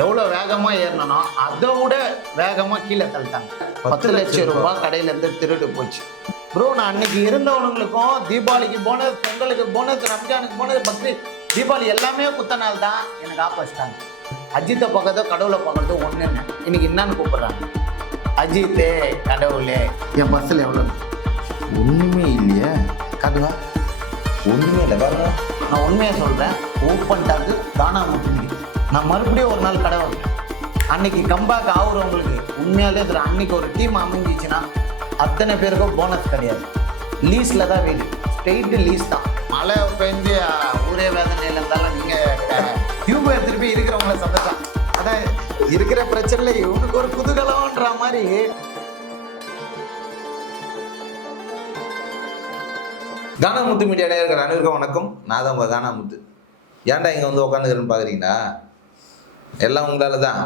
எவ்வளோ வேகமாக ஏறினனோ அதை விட வேகமாக கீழே தள்ளிட்டாங்க. பத்து லட்சம் ரூபாய் கடையிலேருந்து திருடு போச்சு. ப்ரோ நான் அன்னைக்கு இருந்தவனுங்களுக்கும் தீபாவளிக்கு போனஸ் பொங்கலுக்கு போனஸ் ரம்ஜானுக்கு போனஸ் பக்ரீத் தீபாவளி எல்லாமே குத்த நாள் தான் எனக்கு ஆப்போசிட்டாங்க அஜித்தை பார்க்கறதோ கடவுளை பார்க்கறதோ ஒன்று இன்னைக்கு என்னன்னு கூப்பிடுறாங்க. அஜித்தே கடவுளே என் பஸ்ஸில் எவ்வளோ ஒண்ணுமே இல்லையே. கதுவா ஒண்ணுமே இல்லை பாருங்க. நான் உண்மையை சொல்கிறேன் ஓப்பன் டாக்கு தானா முட்டுங்க நான் மறுபடியும் ஒரு நாள் கடை வைப்பேன் அன்னைக்கு கம்பேக் ஆகுறவங்களுக்கு உண்மையாலே தெரியும் அன்னைக்கு ஒரு டீம் அமைஞ்சிச்சுன்னா அத்தனை பேருக்கும் போனஸ் கிடையாது. லீஸில் தான் வீடு. ஸ்ட்ரெயிட்டு லீஸ் தான். மழை பெஞ்சு ஊரே வேதனையில் இருந்தாலும் நீங்கள் டியூப் எடுத்துகிட்டு போய் இருக்கிறவங்கள சந்தோஷம் அதான் இருக்கிற பிரச்சனையில் இவனுக்கு ஒரு குதூகலம்ன்ற மாதிரி. கானாமுத்து மீடியா நேயர்கள் அனைவருக்கும் வணக்கம். நான் தான் உங்கள் கானாமுத்து. ஏன்டா இங்கே வந்து உட்காந்துக்கிறேன்னு பார்க்குறீங்களா எல்லாம் உங்களால் தான்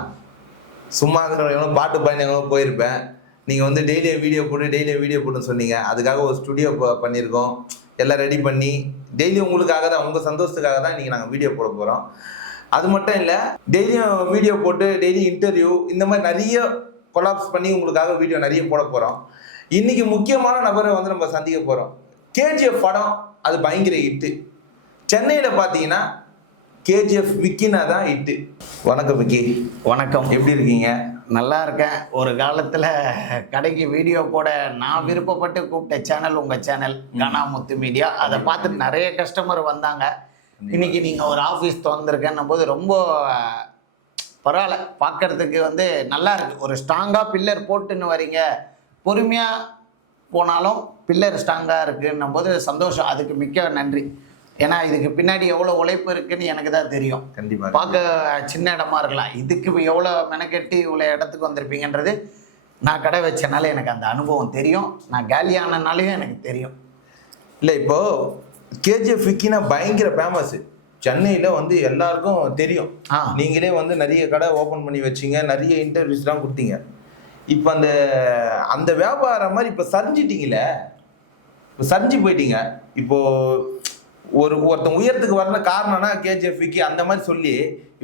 சும்மா இருக்கிறவங்க பாட்டு பயணங்களும் போயிருப்பேன். நீங்கள் வந்து டெய்லியும் வீடியோ போட்டு டெய்லியும் வீடியோ போட்டுன்னு சொன்னீங்க. அதுக்காக ஒரு ஸ்டுடியோ பண்ணியிருக்கோம். எல்லாம் ரெடி பண்ணி டெய்லி உங்களுக்காக தான் உங்கள் சந்தோஷத்துக்காக தான் இன்றைக்கி நாங்கள் வீடியோ போட போகிறோம் அது மட்டும் இல்லை டெய்லியும் வீடியோ போட்டு டெய்லி இன்டர்வியூ இந்த மாதிரி நிறைய கொலாப்ஸ் பண்ணி உங்களுக்காக வீடியோ நிறைய போட போகிறோம் இன்றைக்கி முக்கியமான நபரை வந்து நம்ம சந்திக்க போகிறோம் கேஜிஎஃப் படம் அது பயங்கர ஹிட்டு சென்னையில் பார்த்தீங்கன்னா கேஜிஎஃப் விக்கினா தான் ஹிட்டு வணக்கம் விக்கி. வணக்கம். எப்படி இருக்கீங்க? நல்லா இருக்கேன். ஒரு காலத்தில் கடைக்கு வீடியோ போட நான் விருப்பப்பட்டு கூப்பிட்ட சேனல் உங்கள் சேனல் கனாமுத்து மீடியா அதை பார்த்துட்டு நிறைய கஸ்டமர் வந்தாங்க. இன்னைக்கு நீங்கள் ஒரு ஆஃபீஸ் திறந்துருக்கேன்னும் போது ரொம்ப பரவாயில்ல. பார்க்கறதுக்கு வந்து நல்லா இருக்கு. ஒரு ஸ்ட்ராங்காக பில்லர் போட்டுன்னு வரீங்க. பொறுமையாக போனாலும் பில்லர் ஸ்ட்ராங்காக இருக்குன்னும் போது சந்தோஷம். அதுக்கு மிக்க நன்றி. ஏன்னா இதுக்கு பின்னாடி எவ்வளோ உழைப்பு இருக்குன்னு எனக்கு தான் தெரியும். கண்டிப்பாக பார்க்க சின்ன இடமா இருக்கலாம். இதுக்கு எவ்வளோ மெனக்கெட்டு இவ்வளோ இடத்துக்கு வந்திருப்பீங்கன்றது நான் கடை வச்சனால எனக்கு அந்த அனுபவம் தெரியும். நான் காலியானனாலையும் எனக்கு தெரியும். இல்லை இப்போ கேஜிஎஃப் விக்கினா பயங்கர ஃபேமஸ் சென்னையில் வந்து எல்லாருக்கும் தெரியும். ஆ. நீங்களே வந்து நிறைய கடை ஓப்பன் பண்ணி வச்சீங்க. நிறைய இன்டர்வியூஸ்லாம் கொடுத்தீங்க. இப்போ அந்த அந்த வியாபாரம் மாதிரி இப்போ சரிஞ்சிட்டீங்களே இப்போ சரிஞ்சு போயிட்டீங்க. இப்போ ஒரு ஒருத்தன் உயரத்துக்கு வரல காரணம்னா கேஜிஎஃப் விக்கி அந்த மாதிரி சொல்லி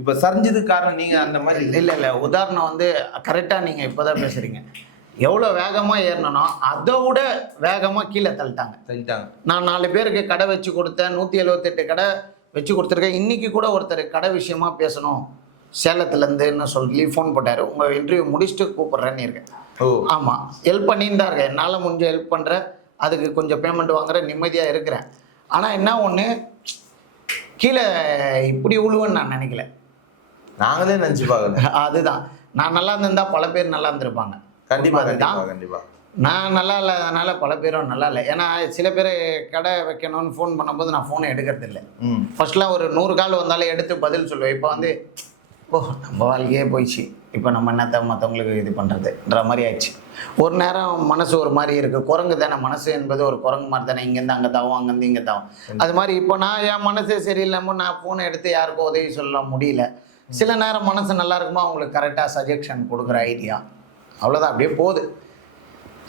இப்போ சரிஞ்சதுக்கு காரணம் நீங்கள் அந்த மாதிரி இல்லை இல்லை உதாரணம் வந்து கரெக்டாக நீங்கள் இப்போ தான் பேசுகிறீங்க எவ்வளோ வேகமாக ஏறினனோ அதை விட வேகமாக கீழே தள்ளிட்டாங்க. செஞ்சிட்டாங்க நான் நாலு பேருக்கு கடை வச்சு கொடுத்தேன் நூற்றி எழுபத்தெட்டு கடை வச்சு கொடுத்துருக்கேன். இன்னைக்கு கூட ஒருத்தர் கடை விஷயமா பேசணும். சேலத்துலேருந்துன்னு சொல்லி ஃபோன் போட்டார். உங்கள் இன்டர்வியூ முடிச்சுட்டு கூப்பிட்றேன்னு இருக்கேன். ஓ. ஆமாம் ஹெல்ப் இருக்கேன். என்னால் முடிஞ்ச ஹெல்ப் பண்ணுறேன் அதுக்கு கொஞ்சம் பேமெண்ட் வாங்குறேன். நிம்மதியாக இருக்கிறேன். ஆனால் என்ன ஒன்று கீழே இப்படி உழுவன்னு நான் நினைக்கல. நாங்களே நினச்சி பார்க்கல அதுதான். நான் நல்லா இருந்திருந்தா பல பேர் நல்லா இருந்திருப்பாங்க. கண்டிப்பாக அதுதான். கண்டிப்பாக கண்டிப்பாக நான் நல்லா இல்லாதனால பல பேரும் நல்லா இல்லை. ஏன்னா சில பேர் கடை வைக்கணும்னு ஃபோன் பண்ணும்போது நான் ஃபோனை எடுக்கிறது இல்லை ஃபர்ஸ்ட்லாம் ஒரு நூறு கால் வந்தாலும் எடுத்து பதில் சொல்லுவேன். இப்போ வந்து ஓ நம்ம வாழ்க்கையே போயிடுச்சு. இப்போ நம்ம என்னத்த மற்றவங்களுக்கு இது பண்ணுறதுன்ற மாதிரி ஆயிடுச்சு. ஒரு நேரம் மனசு ஒரு மாதிரி இருக்குது குரங்கு தானே மனசு என்பது ஒரு குரங்கு மாதிரி தானே. இங்கேருந்து அங்கே தாவும் அங்கேருந்து இங்கே தாவும் அது மாதிரி இப்போ நான் என் மனசே சரியில்லாமல் நான் ஃபோனை எடுத்து யாருக்கும் உதவி சொல்ல முடியல. சில நேரம் மனசு நல்லா இருக்குமோ? அவங்களுக்கு கரெக்டாக சஜெக்ஷன் கொடுக்குற ஐடியா அவ்வளோதான் அப்படியே போகுது.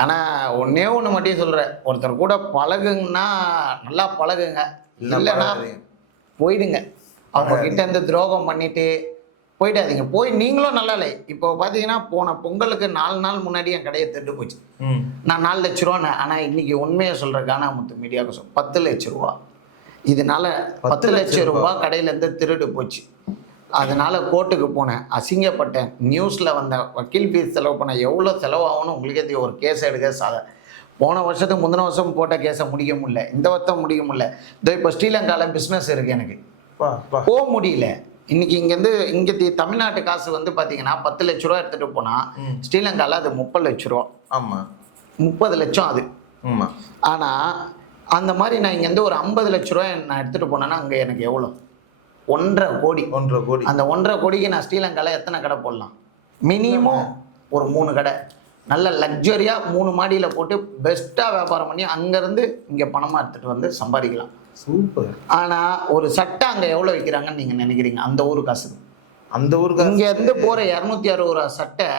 ஆனால் ஒன்றே ஒன்று மட்டும் சொல்கிறேன் ஒருத்தர் கூட பழகுங்கன்னா நல்லா பழகுங்க. இல்லைன்னா. போயிடுங்க. அவங்க கிட்ட இருந்து துரோகம் பண்ணிட்டு போயிடாதீங்க. போய் நீங்களும் நல்லா இல்லை. இப்போ பார்த்தீங்கன்னா போன பொங்கலுக்கு நாலு நாள் முன்னாடி என் கடையை திருட்டு போச்சு. நான் நாலு லட்ச ரூபான்னு ஆனால் இன்னைக்கு உண்மையை சொல்கிறேன் கானாமுத்து மீடியாவுக்கு சொல் பத்து லட்ச ரூபா. இதனால பத்து லட்சம் ரூபா. கடையிலேருந்து திருடு போச்சு. அதனால கோர்ட்டுக்கு போனேன். அசிங்கப்பட்டேன். நியூஸில் வந்த வக்கீல் ஃபீஸ் செலவு பண்ண எவ்வளோ செலவாகும்னு உங்களுக்கே தெரியும். ஒரு கேஸ் எடுக்க சாத. போன வருஷத்துக்கு முந்தின வருஷம் போட்ட கேஸை முடிக்க முடியல. இந்த வருஷம் முடிக்க முடியல. இதோ இப்போ ஸ்ரீலங்காவில் பிஸ்னஸ் இருக்குது எனக்கு. போக முடியல. இன்னைக்கு இங்கேருந்து இங்கே தி- தமிழ்நாட்டு காசு வந்து பார்த்தீங்கன்னா பத்து லட்ச ரூபா எடுத்துகிட்டு போனால். ஸ்ரீலங்காவில் அது முப்பது லட்ச ரூபா. ஆமாம் முப்பது லட்சம் அது. ஆமாம் ஆனால் அந்த மாதிரி நான் இங்கேருந்து ஒரு ஐம்பது லட்ச ரூபா நான் எடுத்துகிட்டு போனேன்னா அங்கே எனக்கு எவ்வளோ ஒன்றரை கோடி. ஒன்றரை கோடி. அந்த ஒன்றரை கோடிக்கு நான் ஸ்ரீலங்காவில் எத்தனை கடை போடலாம்? மினிமம் ஒரு மூணு கடை. நல்ல லக்ஸரியாக மூணு மாடியில் போட்டு பெஸ்ட்டாக வியாபாரம் பண்ணி அங்கேருந்து இங்கே பணமாக எடுத்துகிட்டு வந்து சம்பாதிக்கலாம். சூப்பர். ஆனால் ஒரு சட்டை அங்கே எவ்வளோ விற்கிறாங்கன்னு நீங்கள் நினைக்கிறீங்க? அந்த ஊர் காசு. அந்த ஊருக்கு இங்கேருந்து போகிற இரநூத்தி அறுபது ரூபா சட்டை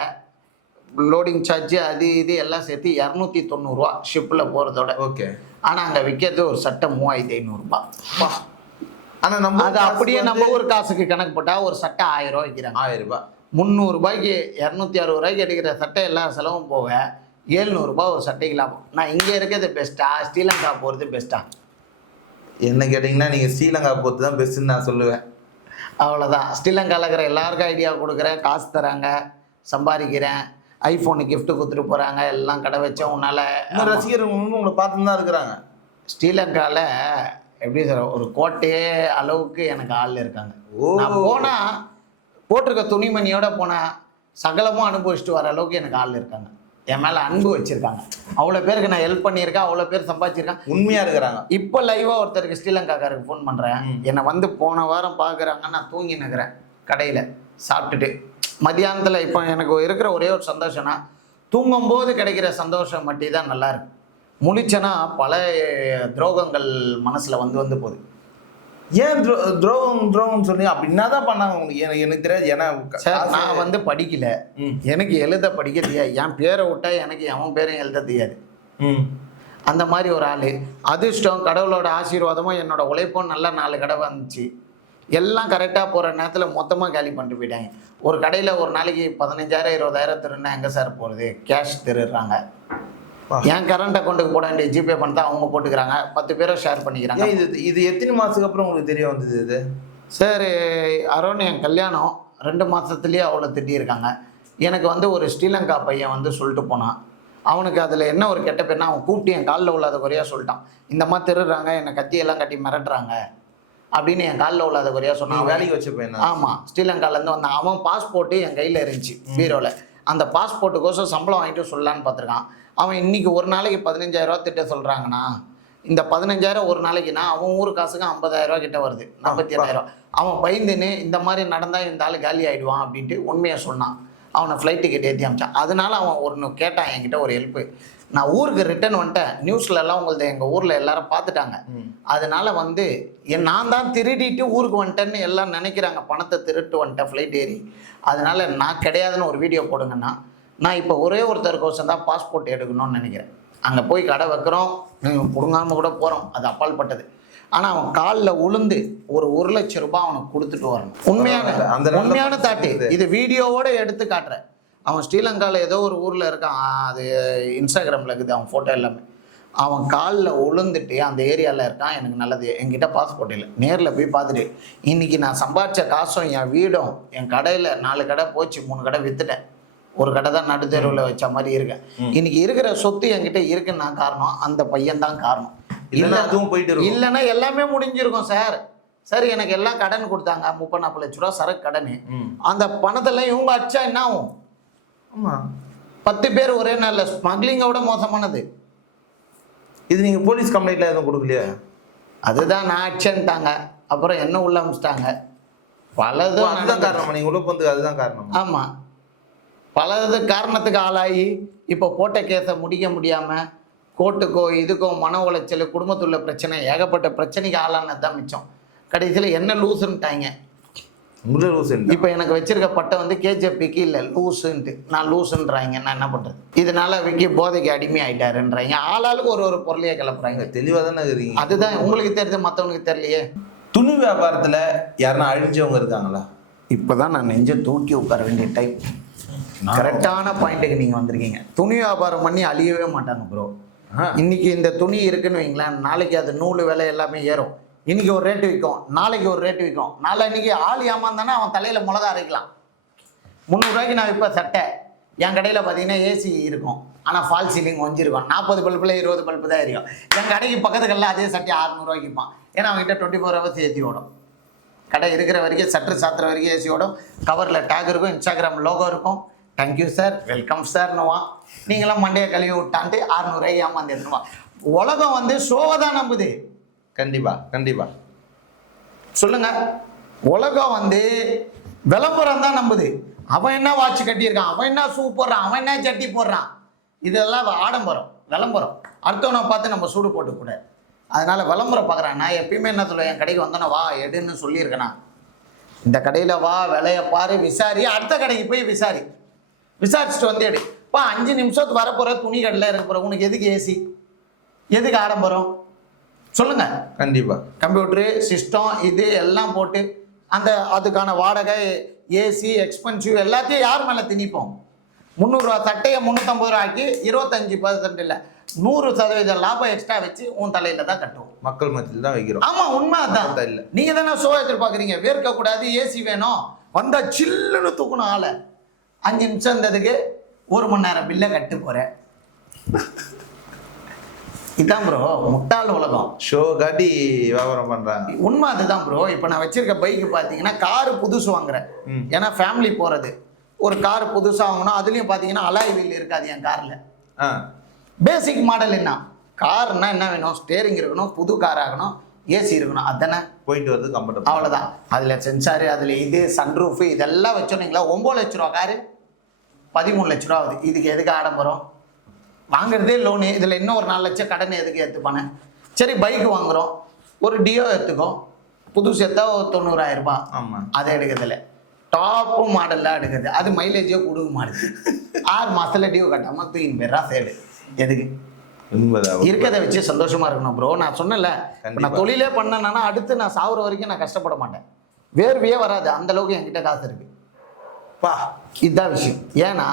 லோடிங் சார்ஜ் அது இது எல்லாம் சேர்த்து இரநூத்தி தொண்ணூறுரூவா ஷிப்பில் போகிறதோட ஓகே. ஆனால் அங்கே விற்கிறது ஒரு சட்டை மூவாயிரத்தி ஐநூறுரூபா ஆனா நம்ம அது அப்படியே நம்ம ஊர் காசுக்கு கணக்கு போட்டா ஒரு சட்டை ஆயிரம் ரூபாய் விற்கிறாங்க ஆயிரம் ரூபாய் முந்நூறு ரூபாய்க்கு இரநூத்தி அறுபது ரூபாய்க்கு எடுக்கிற சட்டை எல்லா செலவும் போக ஏழ்நூறுபா ஒரு சட்டைக்கு லாபம். நான் இங்கே இருக்கிறது பெஸ்ட்டா ஸ்ரீலங்கா போகிறது பெஸ்ட்டா என்ன கேட்டிங்கன்னா நீங்க ஸ்ரீலங்கா போகிறது தான் பெஸ்ட்டுன்னு நான் சொல்லுவேன். அவ்வளோதான் ஸ்ரீலங்காவில் இருக்கிற எல்லாருக்கும் ஐடியா கொடுக்குறேன். காசு தராங்க சம்பாதிக்கிறேன். ஐஃபோனு gift கொடுத்துட்டு போகிறாங்க எல்லாம் கடை வச்சேன். உன்னால் இன்னும் ரசிகர்கள் இன்னும் உங்களை பார்த்துன்னு தான் இருக்கிறாங்க. ஸ்ரீலங்காவில் எப்படி சொல்ற ஒரு கோட்டையே அளவுக்கு எனக்கு ஆள் இருக்காங்க. ஓ. நான் போனால் போட்டிருக்க துணிமணியோட போனால் சகலமும் அனுபவிச்சுட்டு வர அளவுக்கு எனக்கு ஆள் இருக்காங்க. என் மேலே அன்பு வச்சுருக்காங்க. அவ்வளோ பேருக்கு நான் ஹெல்ப் பண்ணியிருக்கேன் அவ்வளோ பேர் சம்பாதிச்சிருக்கேன். உண்மையா இருக்கிறாங்க. இப்போ லைவாக ஒருத்தருக்கு ஸ்ரீலங்காக்காரருக்கு ஃபோன் பண்ணுறேன். என்னை வந்து போன வாரம் பார்க்குறாங்க நான் தூங்கி நிற்கிறேன் கடையில் சாப்பிட்டுட்டு. மத்தியானத்தில் இப்போ எனக்கு இருக்கிற ஒரே ஒரு சந்தோஷம்னா தூங்கும்போது கிடைக்கிற சந்தோஷம் மட்டும் தான் நல்லா இருக்கு. முழிச்சனா பல துரோகங்கள் மனசில் வந்து வந்து போகுது. ஏன் துரோ துரோகம் துரோகம் சொல்லி அப்படி என்னதான் பண்ணாங்க உங்களுக்கு? எனக்கு எனக்கு தெரியாது. ஏன்னா சார் நான் வந்து படிக்கல. எனக்கு எழுத படிக்க தெரியாது. என் பேரை விட்டா எனக்கு எவன் பேரையும் எழுத தெரியாது. அந்த மாதிரி ஒரு ஆள். அதிர்ஷ்டம் கடவுளோட ஆசீர்வாதமும் என்னோட உழைப்பும் நல்லா நாலு கடை வந்துச்சு. எல்லாம் கரெக்டாக போகிற நேரத்தில் மொத்தமாக காலி பண்ணிட்டு போயிட்டாங்க. ஒரு கடையில் ஒரு நாளைக்கு பதினஞ்சாயிரம் இருபதாயிரம் திருடினா எங்கே சார் போகிறது கேஷ் திருடுறாங்க. என் கரண்ட் அக்கௌண்ட்டுக்கு போட வேண்டிய ஜிபே பண்ணி தான் அவங்க போட்டுக்கிறாங்க. பத்து பேரும் ஷேர் பண்ணிக்கிறாங்க. இது இது எத்தனை மாசத்துக்கு அப்புறம் உங்களுக்கு தெரிய வந்தது இது? சார் அருண் என் கல்யாணம் ரெண்டு மாதத்துலேயே அவ்வளோ திட்டியிருக்காங்க. எனக்கு வந்து ஒரு ஸ்ரீலங்கா பையன் வந்து சொல்லிட்டு போனான். அவனுக்கு அதில் என்ன ஒரு கெட்ட பேர்னா அவன் கூப்பிட்டு என் காலில் உள்ளாத குறையாக சொல்லிட்டான். இந்த மாதிரி திருடுறாங்க என்னை கத்தியெல்லாம் கட்டி மிரட்டுறாங்க. அப்படின்னு என் காலில் உள்ளாத குறையாக சொன்னான் வேலைக்கு வச்ச பையனா? ஆமாம் ஸ்ரீலங்காலேருந்து வந்தான். அவன் பாஸ்போர்ட்டு என் கையில் இருந்துச்சு பீரோவில் அந்த பாஸ்போர்ட்டுக்கோசம் சம்பளம் வாங்கிட்டு சொல்லலான்னு பார்த்துருக்கான். அவன் இன்னைக்கு ஒரு நாளைக்கு பதினஞ்சாயிரரூவா திட்ட சொல்கிறாங்கண்ணா இந்த பதினஞ்சாயிரம் ஒரு நாளைக்குனா அவன் ஊர் காசுக்கு ஐம்பதாயிரரூவா கிட்ட வருது. நாற்பத்தி எட்டாயிரம் அவன் பயந்துன்னு இந்த மாதிரி நடந்தால் இந்த ஆள் காலி ஆகிடுவான் அப்படின்ட்டு உண்மையை சொன்னான். அவனை ஃப்ளைட் டிக்கெட் ஏற்றி அமிச்சான். அதனால அவன் ஒன்று கேட்டான் என்கிட்ட ஒரு ஹெல்ப்பு நான் ஊருக்கு ரிட்டர்ன் வந்துட்டேன். நியூஸ்ல எல்லாம் உங்களது எங்கள் ஊரில் எல்லாரும் பார்த்துட்டாங்க. அதனால வந்து என் நான் தான் திருடிட்டு ஊருக்கு வந்துட்டேன்னு எல்லாம் நினைக்கிறாங்க. பணத்தை திருட்டு வந்துட்டேன் ஃப்ளைட் ஏறி. அதனால நான் கிடையாதுன்னு ஒரு வீடியோ போடுங்கன்னா நான் இப்போ ஒரே ஒருத்தருக்கோசம் தான் பாஸ்போர்ட் எடுக்கணும்னு நினைக்கிறேன். அங்கே போய் கடை வைக்கிறோம் பிடுங்காம கூட போகிறோம் அது அப்பால்பட்டது. ஆனால் அவன் காலில் உளுந்து ஒரு ஒரு லட்சம் ரூபாய் அவனுக்கு கொடுத்துட்டு வரணும். உண்மையான உண்மையான தாட்டு. இது. வீடியோவோட எடுத்து காட்டுறேன். அவன் ஸ்ரீலங்காவில் ஏதோ ஒரு ஊரில் இருக்கான். அது இன்ஸ்டாகிராமில் இருக்குது. அவன் ஃபோட்டோ எல்லாமே. அவன் காலில் உளுந்துட்டு அந்த ஏரியாவில் இருக்கான். எனக்கு நல்லது. என்கிட்ட பாஸ்போர்ட் இல்லை. நேரில் போய் பார்த்துட்டு இன்னைக்கு நான் சம்பாதிச்ச காசும் என் வீடும் என் கடையில் நாலு கடை போச்சு மூணு கடை விற்றுட்டேன் ஒரு கடை தான் நடுத்தெருவில் வச்ச மாதிரி இருக்கேன் இன்னைக்கு இருக்கிற சொத்து என்கிட்ட இருக்குன்னு காரணம் அந்த பையன் தான் காரணம். இல்லைன்னா அதுவும் போயிட்டு இருக்கும். இல்லைன்னா எல்லாமே முடிஞ்சிருக்கும் சார். சார் எனக்கு எல்லாம் கடன் கொடுத்தாங்க முப்பது நாற்பது லட்ச ரூபா சரக்கு கடன். அந்த பணத்தெல்லாம் இவங்க அடிச்சா என்ன ஆகும்? ஆமா. பத்து பேர் ஒரே நாளில் ஸ்மக்லிங்கோட மோசமானது. இது நீங்க போலீஸ் கம்ப்ளைண்ட்ல எதுவும் கொடுக்கலையா? அதுதான் நான் அடிச்சேன்ட்டாங்க அப்புறம் என்ன உள்ள அமிச்சிட்டாங்க? பலதும் அதுதான். காரணமா. நீங்க உள்ள வந்து அதுதான் காரணம். ஆமாம் பலது காரணத்துக்கு ஆளாகி இப்போ போட்ட கேஸை முடிக்க முடியாமல் கோர்ட்டுக்கோ இதுக்கோ மன உளைச்சல் குடும்பத்துள்ள பிரச்சனை ஏகப்பட்ட பிரச்சனைக்கு ஆளானது தான் மிச்சம். கடைசியில் என்ன லூசுன்ட்டாங்க. இப்போ எனக்கு வச்சிருக்க பட்டம் வந்து கேஜிஎஃபிக்கு இல்லை லூசுன்ட்டு. நான் லூசுன்றாங்க நான் என்ன பண்ணுறது இதனால விக்கி போதைக்கு அடிமை ஆயிட்டாருன்றாங்க. ஆளாளுக்கு ஒரு ஒரு பொருளையே கிளப்புறாங்க. தெளிவா தானே இருக்கிறீங்க. அதுதான் உங்களுக்கு தெரியுது மற்றவனுக்கு தெரியலையே. துணி வியாபாரத்துல யாருன்னா அழிஞ்சவங்க இருக்காங்களா? இப்போ தான் நான் நெஞ்சை தூக்கி உட்கார வேண்டிய டைம் கரெக்டான பாயிண்ட்டுக்கு நீங்கள் வந்திருக்கீங்க. துணி வியாபாரம் பண்ணி அழியவே மாட்டாங்க ப்ரோ ஆ. இன்னைக்கு இந்த துணி இருக்குன்னு வைங்களேன் நாளைக்கு அது நூல் விலை எல்லாமே ஏறும். இன்னைக்கு ஒரு ரேட்டு விற்கும் நாளைக்கு ஒரு ரேட்டு விற்கும். நாளைக்கு ஆள் ஏமாந்தானே அவன் தலையில் மிளகா அரைக்கலாம். முந்நூறுரூவாய்க்கு நான் இப்போ சட்டை. என் கடையில் பார்த்தீங்கன்னா ஏசி இருக்கும். ஆனால் ஃபால் சீலிங் ஒஞ்சிருக்கும் நாற்பது பல்பில் இருபது பல்பு தான் இருக்கும் என் கடைக்கு பக்கத்துக்கெல்லாம் அதே சட்டை அறநூறுவாய்க்கு விற்பான். ஏன்னா அவங்ககிட்ட டுவெண்ட்டி ஃபோர் ஹவர்ஸ் ஏசி ஓடும். கடை இருக்கிற வரைக்கும் சற்று சாத்துற வரைக்கும் ஏசி ஓடும். கவரில் டேக் இருக்கும் இன்ஸ்டாகிராம் லோகோ இருக்கும். தேங்க்யூ சார் வெல்கம் சார்னுவான் நீங்களாம் மண்டையை கழுவி விட்டான்ட்டு அறநூறுவாய்க்கு ஏமாந்து எடுத்துருவான் உலகம் வந்து ஷோவை தான் நம்புது. கண்டிப்பா கண்டிப்பா. சொல்லுங்க. உலகம் வந்து விளம்பரம் தான் நம்புது. அவன் என்ன வாட்ச் கட்டியிருக்கான்? அவன் என்ன ஷூ போடுறான்? அவன் என்ன சட்டி போடுறான்? இதெல்லாம் ஆடம்பரம் விளம்பரம். அடுத்தவனை பார்த்து நம்ம சூடு போட்டுக்கூடாது அதனால விளம்பரம் பார்க்குறான். நான் எப்பயுமே என்ன சொல்லுவேன்? என் கடைக்கு வந்தோன்னே வா எடுன்னு சொல்லியிருக்கேனா இந்த கடையில் வா விலைய பாரு விசாரி. அடுத்த கடைக்கு போய் விசாரி. விசாரிச்சுட்டு வந்து எடு பா அஞ்சு நிமிஷத்துக்கு வரப்போகிற துணி கடையில் இருக்க போகிற உனக்கு எதுக்கு ஏசி எதுக்கு ஆடம்பரம் சொல்லுங்க. கண்டிப்பா. கம்ப்யூட்டரு சிஸ்டம் இது எல்லாம் போட்டு அந்த அதுக்கான வாடகை ஏசி எக்ஸ்பென்சிவ் எல்லாத்தையும் யார் மேலே திணிப்போம்? முந்நூறுரூவா சட்டையை முந்நூற்றம்பது ரூபாய்க்கு இருபத்தஞ்சி பர்சன்ட் இல்லை. நூறு சதவீதம் லாபம் எக்ஸ்ட்ரா வச்சு உன் தலையில தான் கட்டுவோம். மக்கள் மத்தியில் தான் வைக்கிறோம். ஆமா உண்மை அதான் அதான் இல்ல. நீங்க தானே ஷோ எதிர்பார்க்குறீங்க? வேர்க்க கூடாது ஏசி வேணும். வந்தா சில்லுன்னு தூக்கணும் ஆளை. அஞ்சு நிமிஷம் இருந்ததுக்கு ஒரு மணி நேரம் பில்லை கட்டு போறேன். இதான் ப்ரோ முட்டாள் உலகம். ஷோ காட்டி வியாபாரம் பண்றாங்க. உண்மை அதுதான் ப்ரோ இப்போ நான் வச்சிருக்க பைக்கு பார்த்தீங்கன்னா காரு புதுசு வாங்குறேன். ஏன்னா ஃபேமிலி போகிறது ஒரு கார் புதுசாக வாங்கணும் அதுலேயும் பார்த்தீங்கன்னா அலாய் வீல் இருக்காது என் காரில் பேசிக் மாடல் என்ன? கார்னா என்ன வேணும்? ஸ்டேரிங் இருக்கணும் புது கார் ஆகணும் ஏசி இருக்கணும் அதானே? போயிட்டு வருது கம்ஃபர்டபுள் அவ்வளோதான் அதில் சென்சாரு அதில் இது சன்ரூஃபு இதெல்லாம் வச்சோன்னீங்களா ஒம்பது லட்ச ரூபா காரு பதிமூணு லட்ச ரூபா ஆகுது. இதுக்கு எதுக்கு ஆடம்பரம் வாங்குறதே லோனு இதில் இன்னும் ஒரு நாலு லட்சம் கடன் எதுக்கு ஏற்றுப்பானே சரி பைக் வாங்குறோம். ஒரு டியோ எடுத்துக்கோ புதுசு எடுத்தா ஒரு தொண்ணூறாயிரம் ரூபாய். ஆமா. அதை எடுக்கிறதில்ல. டாப்பு மாடல்லாம் எடுக்குது அது மைலேஜே கொடுக்க மாட்டுது ஆறு மாசத்துல டியூ கட்டாம தூக்கின்னு போயிடுறா சேடு. எதுக்கு? இருக்கிறத வச்சு சந்தோஷமா இருக்கணும் ப்ரோ நான் சொன்னல. நான் தொழிலே பண்ணேன்னா அடுத்து நான் சாகுற வரைக்கும் நான் கஷ்டப்பட மாட்டேன். வேர்வையே வராது. அந்த அளவுக்கு என்கிட்ட காசு இருக்கு. பா இதுதான் விஷயம். ஏன்னா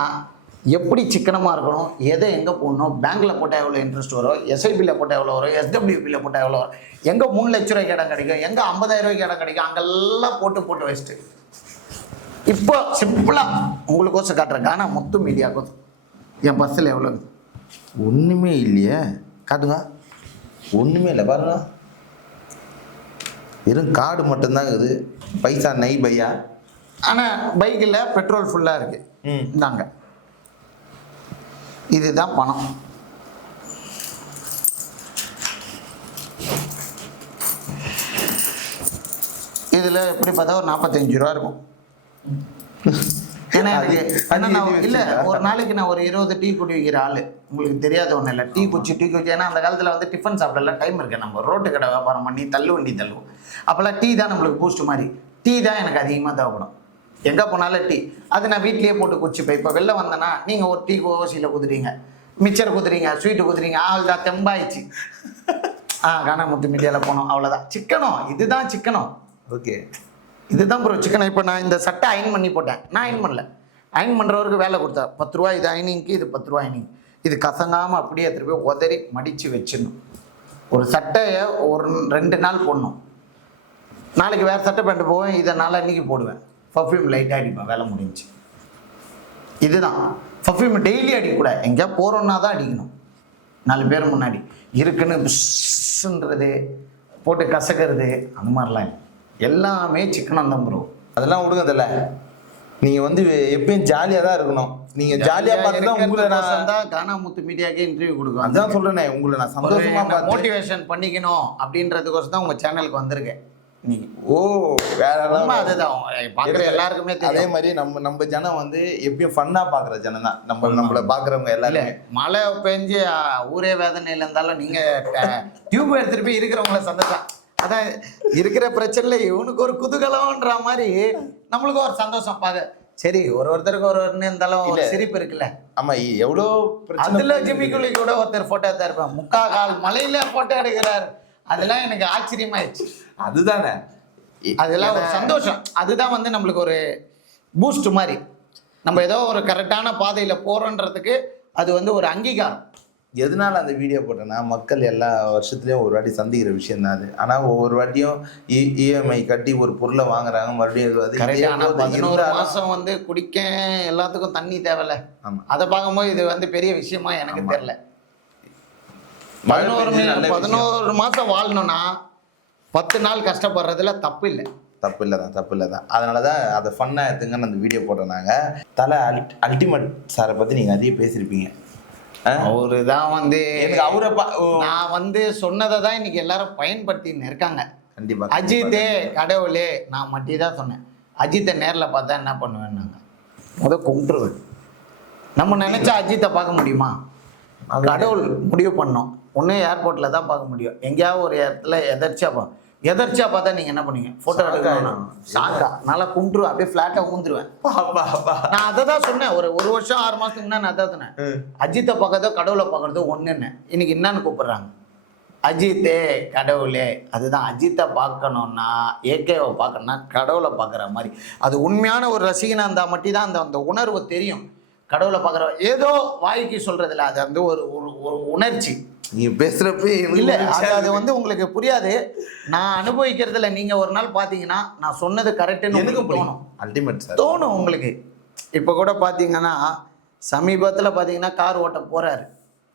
எப்படி சிக்கனமாக இருக்கணும் எதை எங்கே போடணும் பேங்க்கில் போட்டால் எவ்வளோ இன்ட்ரெஸ்ட் வரும் எஸ்ஐபியில் போட்டால் எவ்வளோ வரும் எஸ்டபிள்யூபியில் போட்டால் எவ்வளோ வரும் எங்கே மூணு லட்ச ரூபாய்க்கு இடம் கிடைக்கும் எங்கே ஐம்பதாயிரம் ரூபாய்க்கு இடம் கிடைக்கும் அங்கெல்லாம் போட்டு போட்டு வச்சுட்டு இப்போ சிம்பிளாக உங்களுக்கோசம் காட்டுறேன். ஆனால் மொத்த மீடியாக்கோசம் என் பஸ்ஸில் எவ்வளோ ஒன்றுமே இல்லையே. காட்டுங்க. ஒன்றுமே இல்லை பாருங்க. வெறும் காடு மட்டும்தான் இருக்குது. பைசா நை பையா? ஆனால் பைக்கில் பெட்ரோல் ஃபுல்லாக இருக்குது இந்தாங்க. இதுதான் பணம். இதில் எப்படி பார்த்தா ஒரு நாற்பத்தஞ்சு ரூபா இருக்கும். ஏன்னா எனக்கு இல்லை ஒரு நாளைக்கு நான் ஒரு இருபது டீ குடி வைக்கிற ஆள். உங்களுக்கு தெரியாத ஒன்றும் இல்லை. டீ குச்சி டீ குச்சி ஏன்னா அந்த காலத்தில் வந்து டிஃபன் சாப்பிடல. டைம் இருக்கு. நம்ம ரோட்டு கடை வியாபாரம் பண்ணி தள்ளு வண்டி தள்ளுவோம். அப்போல்லாம் டீ தான் நம்மளுக்கு பூஸ்ட் மாதிரி. டீ தான் எனக்கு அதிகமாக தேவைப்படும். எங்கே போனாலும் டீ. அது நான் வீட்லேயே போட்டு குச்சிப்பேன் இப்போ வெளில வந்தேன்னா நீங்கள் ஒரு டீ ஓசியில் குத்துறீங்க மிச்சர் குத்துறீங்க ஸ்வீட்டு குத்துறீங்க ஆள் தான் தெம்பாயிடுச்சு. ஆ கானாமுத்து மீடியாவில் போனோம். அவ்வளோதான் சிக்கனம் இதுதான் சிக்கனம் ஓகே. இதுதான் ப்ரோ சிக்கன். இப்போ நான் இந்த சட்டை அயன் பண்ணி போட்டேன். நான் அயன் பண்ணல. அயன் பண்ணுறவருக்கு வேலை கொடுத்தா பத்து ரூபா இது அயனிங்க்கு இது பத்து ரூபா அயனிங் இது கசங்காமல் அப்படியே போய் உதறி மடித்து வச்சிடணும். ஒரு சட்டையை ஒரு ரெண்டு நாள் போடணும். நாளைக்கு வேறு சட்டை பேண்ட் போவேன். இதை நாள் அன்றைக்கி போடுவேன். பர்ஃப்யூம் லைட்டாக அடிப்பேன் வேலை முடிஞ்சு இதுதான். பர்ஃப்யூம் டெய்லி அடிக்கக்கூடாது எங்கேயா போகிறோன்னா தான் அடிக்கணும். நாலு பேர் முன்னாடி. இருக்குன்னு புஷ்ன்றது போட்டு கசக்கிறது அந்த மாதிரிலாம் எல்லாமே சிக்கனம் தான் ப்ரோ அதெல்லாம் விடுங்க அதில் நீங்க வந்து எப்பயும் ஜாலியா தான் இருக்கணும். நீங்க ஜாலியா பார்த்து உங்களை நான் தான் கானாமுத்து மீடியாக்கே இன்டர்வியூ கொடுக்கும் அதான் சொல்றேனே உங்களை நான் சந்தோஷமா பார்த்து. மோட்டிவேஷன் பண்ணிக்கணும் அப்படின்றதுக்கோசம் தான் உங்க சேனலுக்கு வந்திருக்கேன். நீங்க ஓ வேற. அதுதான். எல்லாருக்குமே அதே மாதிரி நம்ம நம்ம ஜனம் வந்து எப்பயும் ஃபன்னா பாக்குற ஜனம் தான். நம்ம நம்மள பாக்குறவங்க எல்லாருமே. மழை பெஞ்சு ஊரே வேதனையில இருந்தாலும் நீங்க டியூப் எடுத்துட்டு போய் இருக்கிறவங்கள சந்தோஷம். அதான் இருக்கிற பிரச்சனைல இவனுக்கு ஒரு குதூகலம்ன்ற மாதிரி நம்மளுக்கு ஒரு சந்தோஷம் பாக்க. சரி ஒரு ஒருத்தருக்கு ஒரு ஒன்று இருந்தாலும் ஒரு. சிரிப்பு இருக்குல்ல. ஆமா எவ்வளோ அதுல ஜிம்மிக்குள்ளி கூட ஒருத்தர் போட்டோ எடுத்தா இருப்பேன் முக்கா கால் மலையில போட்டோ எடுக்கிறார். அதெல்லாம் எனக்கு ஆச்சரியமாயிடுச்சு. அதுதானே. அதெல்லாம் ஒரு சந்தோஷம். அதுதான் வந்து நம்மளுக்கு ஒரு பூஸ்ட் மாதிரி. நம்ம ஏதோ ஒரு கரெக்டான பாதையில போறோன்றதுக்கு அது வந்து ஒரு அங்கீகாரம். எதனால அந்த வீடியோ போட்டேன்னா மக்கள் எல்லா வருஷத்துலயும் ஒரு வாட்டி சந்திக்கிற விஷயம் தான் அது. ஆனா ஒவ்வொரு வாட்டியும் இஎம்ஐ கட்டி ஒரு பொருளை வாங்குறாங்க மறுபடியும் பதினோரு மாசம் வந்து குடிக்க எல்லாத்துக்கும் தண்ணி தேவையில்ல. ஆமா. அதை பார்க்கும்போது இது வந்து பெரிய விஷயமா எனக்கு ஆமா. பதினோரு. பதினோரு மாசம் வாழணும்னா பத்து நாள் கஷ்டப்படுறதுல தப்பு இல்லை. தப்பு இல்லை தான் தப்பு இல்லை தான். அதனால தான் அதை ஃபன்னாக எடுத்துங்கன்னு அந்த வீடியோ போட்டோம் நாங்கள் தலை அல்ட் அல்டிமேட் சாரை பற்றி நீங்கள் அதிக பேசியிருப்பீங்க? அவரு தான் வந்து எனக்கு அவரை நான் வந்து சொன்னதை தான் இன்னைக்கு எல்லாரும் பயன்படுத்தின்னு இருக்காங்க. கண்டிப்பா அஜித்தே கடவுளே நான் மட்டி தான் சொன்னேன். அஜித்தை நேரில் பார்த்தா என்ன பண்ணுவேன்னாங்க. முத கும்பிட்டுருவேன் நம்ம நினைச்சா அஜித்தை பார்க்க முடியுமா? கடவுள் முடிவு பண்ணோம் ஒன்று ஏர்போர்ட்டில் தான் பார்க்க முடியும். எங்கேயாவது ஒரு இடத்துல எதர்ச்சியா பா எதர்ச்சியா பார்த்தா நீங்கள் என்ன பண்ணுவீங்க? ஃபோட்டோ எடுக்கணும். ஷாக்கா நல்லா கும்பிட்டுருவேன் அப்படியே ஃப்ளாட்டாக ஊந்துருவேன். நான் அதை தான் சொன்னேன். ஒரு ஒரு வருஷம் ஆறு மாதத்துக்கு முன்னாடி நான் சொன்னேன். ம். அஜித்தை பார்க்கறதோ கடவுளை பார்க்கறதோ ஒன்றுன்னு இன்னைக்கு என்னன்னு கூப்பிடுறாங்க. அஜித்தே கடவுளே. அதுதான். அஜித்தை பார்க்கணுன்னா ஏகேவை பார்க்கணுன்னா கடவுளை பார்க்குற மாதிரி. அது உண்மையான ஒரு ரசிகனாக இருந்தால் மட்டும்தான் அந்த அந்த உணர்வு தெரியும். கடவுளை பார்க்குற ஏதோ வாய்க்கு சொல்கிறதில்ல அது வந்து ஒரு ஒரு உணர்ச்சி. நீங்க பேசுறப்ப இல்லை அது அது வந்து உங்களுக்கு புரியாது. நான் அனுபவிக்கிறதுல நீங்கள் ஒரு நாள் பார்த்தீங்கன்னா நான் சொன்னது கரெக்டுன்னு எனக்கு உங்களுக்கு தோணும். அல்டிமேட் தோணும் உங்களுக்கு. இப்போ கூட பார்த்தீங்கன்னா சமீபத்தில் பார்த்தீங்கன்னா கார் ஓட்ட போறாரு.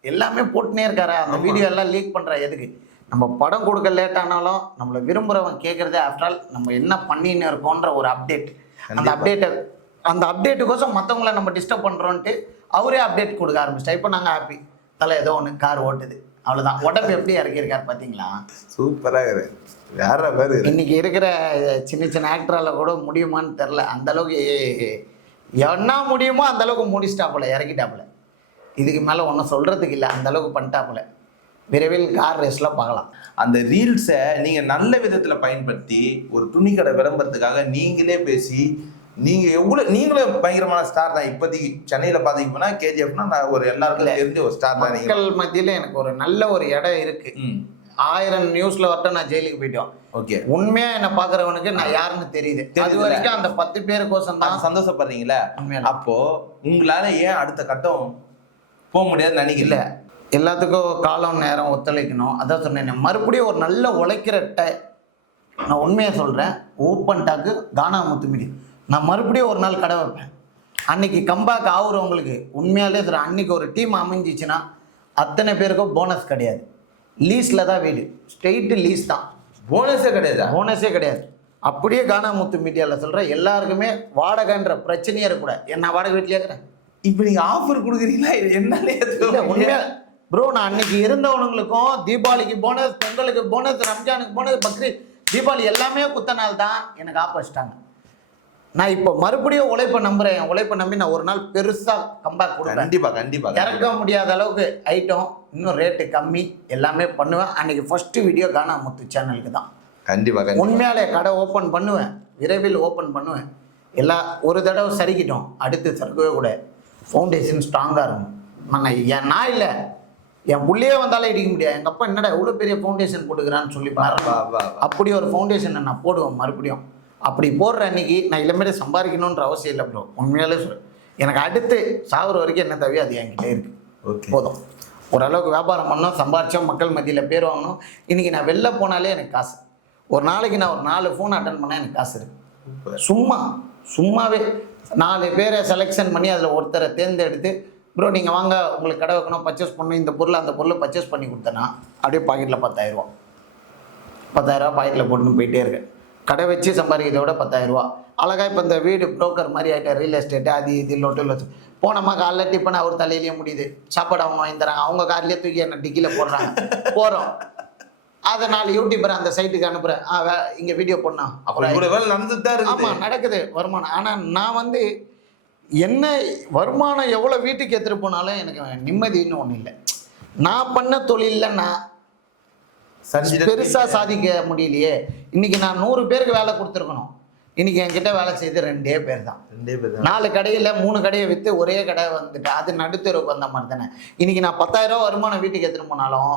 எல்லாமே போட்டுனே இருக்காரு? அந்த வீடியோ எல்லாம் லீக் பண்ற எதுக்கு? நம்ம படம் கொடுக்க லேட் ஆனாலும் நம்மளை விரும்புகிறவன் கேட்குறதே ஆஃப்டர் ஆல் நம்ம என்ன பண்ணின்னு இருக்கோன்ற ஒரு அப்டேட் அந்த. அப்டேட்டை அந்த அப்டேட்டுக்கோசம் மற்றவங்கள நம்ம டிஸ்டர்ப் பண்ணுறோன்ட்டு அவரே அப்டேட் கொடுக்க ஆரம்பிச்சிட்டா இப்போ நாங்கள் ஹாப்பி தலை ஏதோ ஒன்று கார் ஓட்டுது. அவ்வளோதான் உடம்பு எப்படி இறக்கியிருக்காரு பார்த்தீங்களா சூப்பரா இருக்கு. வேற இருக்கு. இன்னைக்கு இருக்கிற சின்ன சின்ன ஆக்டரால கூட முடியுமான்னு தெரில அந்த அளவுக்கு என்ன முடியுமோ அந்த அளவுக்கு முடிச்சிட்டாப்புல இறக்கிட்டாப்புல. இதுக்கு மேலே ஒன்றும் சொல்கிறதுக்கு இல்லை. அந்த அளவுக்கு பண்ணிட்டாப்புல. விரைவில் கார் ரேஸில் பார்க்கலாம். அந்த ரீல்ஸை நீங்க நல்ல விதத்துல பயன்படுத்தி ஒரு துணிக்கடை விளம்பரத்துக்காக நீங்களே பேசி நீங்க எவ்வளவு நீங்களும் பயங்கரமான ஸ்டார் தான். இப்போதைக்கு சென்னையில பாத்தீங்க போனா கேஜிஎஃப்னா நான் ஒரு எல்லாருக்கும் தெரிஞ்ச ஒரு ஸ்டார் தான் மக்கள் மத்தியில் எனக்கு ஒரு நல்ல ஒரு இடம் இருக்கு. ஆயிரம் நியூஸ்ல வரட்டும் நான் ஜெயிலுக்கு போயிட்டோம். ஓகே. உண்மையா என்ன பாக்குறவனுக்கு நான் யாருன்னு தெரியுது. அது. வரைக்கும் அந்த பத்து பேருக்கோசம் தான். சந்தோஷப்படுறீங்களா. அப்போ உங்களால ஏன் அடுத்த கட்டம் போக முடியாதுன்னு நினைக்கல எல்லாத்துக்கும் காலம் நேரம் ஒத்துழைக்கணும். அதான் சொன்னேன் மறுபடியும் ஒரு நல்ல உழைக்கிற டை நான் உண்மையை சொல்கிறேன் ஓப்பன் டாக்கு கானா முத்துமிடி நான் மறுபடியும் ஒரு நாள் கடை வைப்பேன். அன்னைக்கு கம்பேக் ஆகுறவங்களுக்கு உண்மையாலே சொல்கிறேன் அன்னைக்கு ஒரு டீம் அமைஞ்சிச்சுன்னா அத்தனை பேருக்கும் போனஸ் கிடையாது. லீஸில் தான் வீடு. ஸ்ட்ரெயிட்டு லீஸ் தான். போனஸே கிடையாதா? போனஸே கிடையாது. அப்படியே கானா முத்து மீடியாவில் சொல்கிறேன் எல்லாருக்குமே வாடகைன்ற பிரச்சனையே இருக்கக்கூடாது. என்ன வாடகை வீட்டிலே இருக்கிறேன். இப்போ நீங்க ஆஃபர் கொடுக்குறீங்களா? இது என்னன்னு இல்ல ஏத்துக்க உண்மையா ப்ரோ நான் அன்னைக்கு இருந்தவனுங்களுக்கும் தீபாவளிக்கு போனஸ் பொங்கலுக்கு போனஸ் ரம்ஜானுக்கு போனஸ் பக்ரீத் தீபாவளி எல்லாமே குத்த நாள் தான் எனக்கு ஆஃப் வச்சிட்டாங்க. நான் இப்போ மறுபடியும் உழைப்பை நம்புறேன். உழைப்பை நம்பி நான் ஒரு நாள் பெருசா கம்பேக் கொடுப்பேன். கண்டிப்பா கண்டிப்பா இறக்க முடியாத அளவுக்கு ஐட்டம் இன்னும் ரேட்டு கம்மி எல்லாமே பண்ணுவேன். அன்னைக்கு ஃபர்ஸ்ட் வீடியோ கானா முத்து சேனலுக்கு தான். கண்டிப்பா கண்டிப்பா. உண்மையாலே கடை ஓப்பன் பண்ணுவேன். விரைவில் ஓப்பன் பண்ணுவேன். எல்லா ஒரு தடவை சரிக்கிட்டோம். அடுத்து சறுக்கவே கூட ஃபவுண்டேஷன் ஸ்ட்ராங்காக இருக்கும் நான் என் நான் இல்லை. என் புள்ளையே வந்தாலே இடிக்க முடியாது. எங்கள் அப்பா என்னடா இவ்வளோ பெரிய ஃபவுண்டேஷன் போட்டுக்கிறான்னு சொல்லி பாருங்க. அப்படி ஒரு ஃபவுண்டேஷனை நான் போடுவேன் மறுபடியும். அப்படி போடுற அன்னைக்கு நான் இளமையில சம்பாதிக்கணுன்ற அவசியம் இல்லை ப்ரோ உண்மையாலே சொல்றேன். எனக்கு அடுத்து சாகுற வரைக்கும் என்ன தேவையோ அது என்கிட்ட இருக்கு. ஓகே. போதும். ஓரளவுக்கு வியாபாரம் பண்ணோம் சம்பாரிச்சோம் மக்கள் மத்தியில் பேர் வாங்கணும் இன்னைக்கு நான் வெளில போனாலே எனக்கு காசு. ஒரு நாளைக்கு நான் ஒரு நாலு ஃபோன் அட்டன் பண்ணால் எனக்கு காசு இருக்கு. சும்மா சும்மாவே நாலு பேரை செலெக்ஷன் பண்ணி அதில் ஒருத்தரை தேர்ந்தெடுத்து ப்ரோ நீங்கள் வாங்க உங்களுக்கு கடை வைக்கணும் பர்ச்சேஸ் பண்ணணும் இந்த பொருள் அந்த பொருளை பர்ச்சேஸ் பண்ணி கொடுத்தேன்னா அப்படியே பாக்கெட்டில் பத்தாயிரரூவா பத்தாயிரரூவா பாக்கெட்டில் போட்டுன்னு போயிட்டே இருக்கேன். கடை வச்சு சம்பாதிக்கிறத விட பத்தாயிரரூவா அழகாக இப்போ இந்த வீடு புரோக்கர் மாதிரி ஆகிட்ட ரியல் எஸ்டேட்டு அது இது லொட்டு லொட்டு. போனோமா காலைல டிஃபன் அவர் தலையிலேயே முடியுது சாப்பாடு அவங்க வாங்கி தராங்க அவங்க கார்லேயே தூக்கி என்ன டிக்கியில் போடுறாங்க. போகிறோம் அதை நாலு யூடியூபர் அந்த சைட்டுக்கு அனுப்புகிறேன் ஆ வே இங்கே வீடியோ பண்ணா அப்புறம் இவ்வளவு வேலை நடந்துட்டு தான் ஆமா இருக்குது நடக்குது. வருமானம். ஆனா நான் வந்து என்ன வருமானம் எவ்வளவு வீட்டுக்கு எடுத்துட்டு போனாலும் எனக்கு நிம்மதின்னு ஒண்ணு இல்லை. நான் பண்ண தொழில்ல நான் சரிஞ்சிட்டு பெருசா சாதிக்க முடியலையே. இன்னைக்கு நான் நூறு பேருக்கு வேலை கொடுத்துருக்கணும். இன்னைக்கு என்கிட்ட வேலை செய்து ரெண்டே பேர் தான் ரெண்டே பேர் நாலு கடையில் மூணு கடையை விற்று ஒரே கடை வந்துட்டு அது நடுத்தருக்கு வந்த மாதிரி தானே. இன்னைக்கு நான் பத்தாயிரம் ரூபா வருமானம் வீட்டுக்கு எடுத்துகிட்டு போனாலும்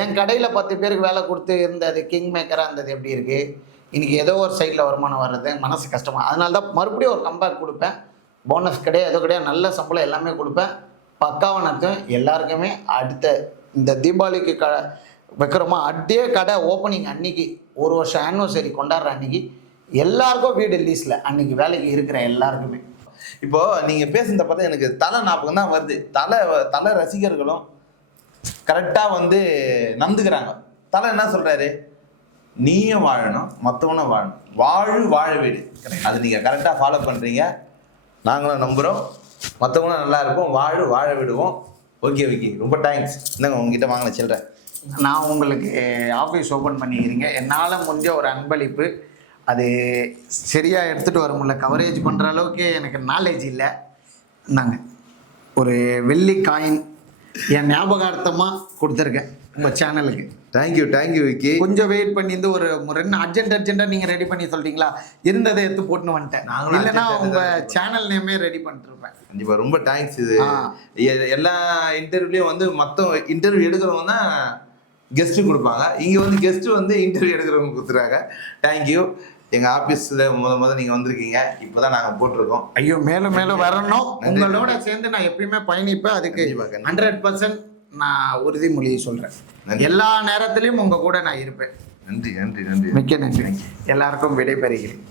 என் கடையில் பத்து பேருக்கு வேலை கொடுத்து இருந்தது கிங் மேக்கராக இருந்தது எப்படி இருக்குது இன்னைக்கு ஏதோ ஒரு சைடில் வருமானம் வர்றது மனசு கஷ்டமாக அதனால தான் மறுபடியும் ஒரு கம்பேக் கொடுப்பேன். போனஸ் கிடையாது ஏதோ கிடையாது நல்ல சம்பளம் எல்லாமே கொடுப்பேன். பக்காவாக நடத்துவேன். எல்லாருக்குமே அடுத்த இந்த தீபாவளிக்கு க வைக்கிறோமா அப்படியே கடை ஓப்பனிங் அன்னைக்கு ஒரு வருஷம் ஆனிவர்சரி கொண்டாடுற அன்னைக்கு எல்லாருக்கும் வீடு லீஸில் அன்னைக்கு வேலைக்கு இருக்கிற எல்லாருக்குமே. இப்போ நீங்க பேசுனத பார்த்தா எனக்கு தலை ஞாபகம் தான் வருது. தலை தலை ரசிகர்களும் கரெக்டா வந்து நந்துக்கிறாங்க தலை என்ன சொல்றாரு? நீயும் வாழணும் மற்றவனும் வாழணும். வாழு வாழ வீடு. அது நீங்க கரெக்டா ஃபாலோ பண்றீங்க. நாங்களும் நம்புறோம். மற்றவங்களும் நல்லா இருப்போம். வாழு வாழ விடுவோம். ஓகே ஓகே ரொம்ப தேங்க்ஸ் இந்தாங்க உங்ககிட்ட வாங்கின சில்லறேன் நான் உங்களுக்கு ஆஃபீஸ் ஓப்பன் பண்ணிக்கிறீங்க. என்னால் முடிஞ்ச ஒரு அன்பளிப்பு. அது சரியாக எடுத்துகிட்டு வர முடியல. கவரேஜ் பண்ணுற அளவுக்கு எனக்கு நாலேஜ் இல்லை. நாங்க ஒரு வெள்ளி காயின் என் ஞாபகார்த்தமாக கொடுத்துருக்கேன் உங்கள் சேனலுக்கு தேங்க்யூ தேங்க்யூ விக்கி. கொஞ்சம் வெயிட் பண்ணி இருந்து ஒரு ரெண்டு அர்ஜென்ட் அர்ஜென்ட்டாக நீங்கள் ரெடி பண்ணி சொல்லிட்டீங்களா இருந்ததை எடுத்து போட்டுன்னு வந்துட்டேன். இல்லைன்னா உங்கள் சேனல் நேமே ரெடி பண்ணிட்டுருப்பேன். கண்டிப்பா ரொம்ப தேங்க்ஸ் இது. எல்லா இன்டர்வியூலயும் வந்து மொத்தம் இன்டர்வியூ எடுக்கிறவங்க தான் கெஸ்ட்டு கொடுப்பாங்க. இங்கே வந்து கெஸ்ட்டு வந்து இன்டர்வியூ எடுக்கிறவங்க கொடுத்துருக்காங்க தேங்க்யூ எங்கள் ஆஃபீஸில் முத முத நீங்கள் வந்திருக்கீங்க. இப்போ தான் நாங்கள் போட்டிருக்கோம். ஐயோ மேலும் மேலும் வரணும். உங்களோட சேர்ந்து நான் எப்பயுமே பயணிப்பேன். அதுக்கு. ஹண்ட்ரட் பர்சன்ட் நான் உறுதிமொழியை சொல்றேன். நன்றி. எல்லா நேரத்திலையும் உங்க கூட நான் இருப்பேன். நன்றி நன்றி நன்றி. மிக்க நன்றி. எல்லாருக்கும் விடைபெறுகிறேன்.